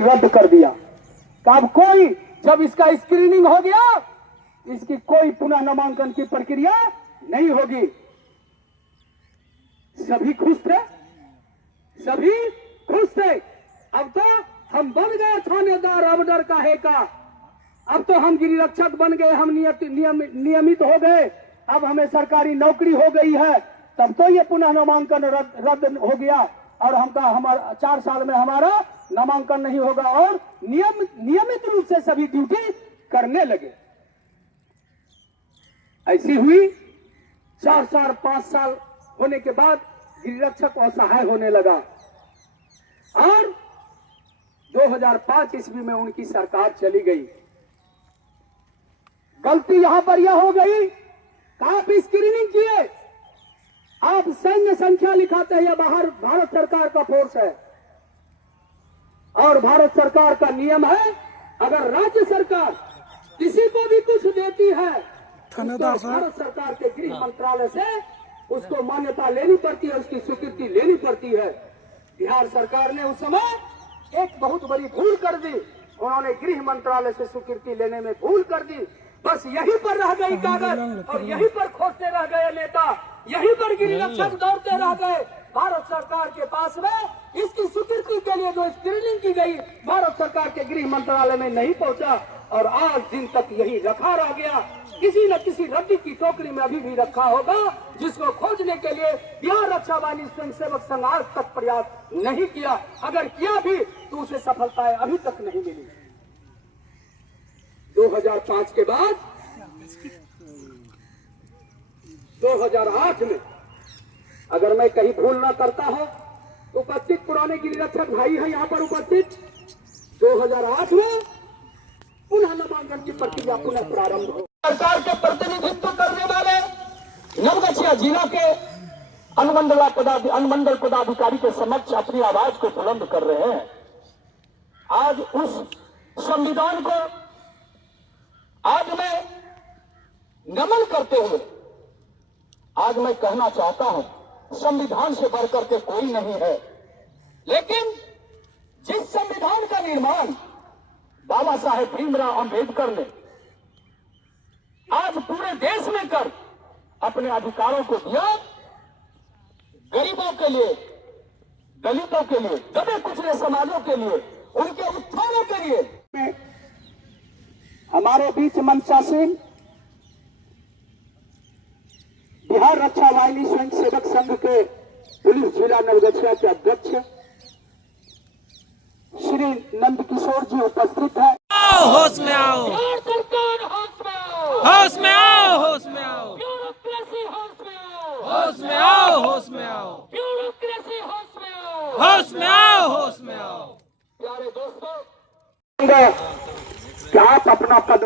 रद्द कर दिया। अब कोई जब इसका स्क्रीनिंग हो गया, इसकी कोई पुनः नामांकन की प्रक्रिया नहीं होगी। सभी खुश थे, सभी खुश थे। अब तो हम बन गए थानेदार, अब डर काहे का। अब तो हम गिरिरक्षक बन गए, हम नियमित हो गए, अब हमें सरकारी नौकरी हो गई है। तब तो ये पुनः नामांकन रद्द हो गया और हमारा 4 साल में हमारा नामांकन नहीं होगा और नियमित रूप से सभी ड्यूटी करने लगे। ऐसी हुई 4 साल 5 साल होने के बाद गिरिरक्षक असहाय होने लगा और 2005 ईस्वी में उनकी सरकार चली गई। गलती यहां पर यह हो गई कि आप स्क्रीनिंग किए, आप सैन्य संख्या लिखाते हैं, यह बाहर भारत सरकार का फोर्स है और भारत सरकार का नियम है, अगर राज्य सरकार किसी को भी कुछ देती है तो भारत सरकार के गृह मंत्रालय से उसको मान्यता लेनी पड़ती है, उसकी स्वीकृति लेनी पड़ती है। बिहार सरकार ने उस समय एक बहुत बड़ी भूल कर दी, उन्होंने गृह मंत्रालय से स्वीकृति लेने में भूल कर दी। बस यहीं पर रह गई कागज और यहीं पर खोजते रह गए नेता, यहीं पर गिरिरक्षक दौड़ते रह गए। भारत सरकार के पास में इसकी स्वीकृति के लिए जो स्क्रीनिंग की गई भारत सरकार के गृह मंत्रालय में नहीं पहुंचा और आज दिन तक यही रखा रह गया। किसी न किसी रद्दी की टोकरी में अभी भी रखा होगा, जिसको खोजने के लिए बिहार रक्षा वाहिनी स्वयंसेवक संघ आज तक प्रयास नहीं किया। अगर किया भी तो उसे सफलताएं अभी तक नहीं मिली। 2005 के बाद 2008 में अगर मैं कहीं भूल ना करता हूं तो उपस्थित पुराने गिरिरक्षक भाई हैं यहां पर उपस्थित, 2008 में पुनः नामांकन की प्रक्रिया पुनः प्रारंभ हो। सरकार के प्रतिनिधित्व करने वाले नवगछिया जिला के अनुमंडल पदाधिकारी के समक्ष अपनी आवाज को बुलंद कर रहे हैं। आज उस संविधान को आज मैं नमन करते हुए आज मैं कहना चाहता हूं, संविधान से बढ़कर के कोई नहीं है, लेकिन जिस संविधान का निर्माण बाबा साहेब भीमराव अंबेडकर ने आज पूरे देश में कर अपने अधिकारों को दिया, गरीबों के लिए, दलितों के लिए, दबे कुचले समाजों के लिए, उनके उत्थानों के लिए हमारे बीच मंचासीन बिहार रक्षा वाहिनी स्वयंसेवक संघ के पुलिस जिला नवगछिया के अध्यक्ष श्री नंद किशोर जी उपस्थित है। होश में आओ, सरकार होश में आओ, होश में आओ, होश में आओ, ब्यूरोक्रेसी होश में आओ, होश में आओ, होश में आओ, ब्यूरोक्रेसी होश में आओ, होश में आओ, होश में आओ। प्यारे दोस्तों, क्या आप अपना पद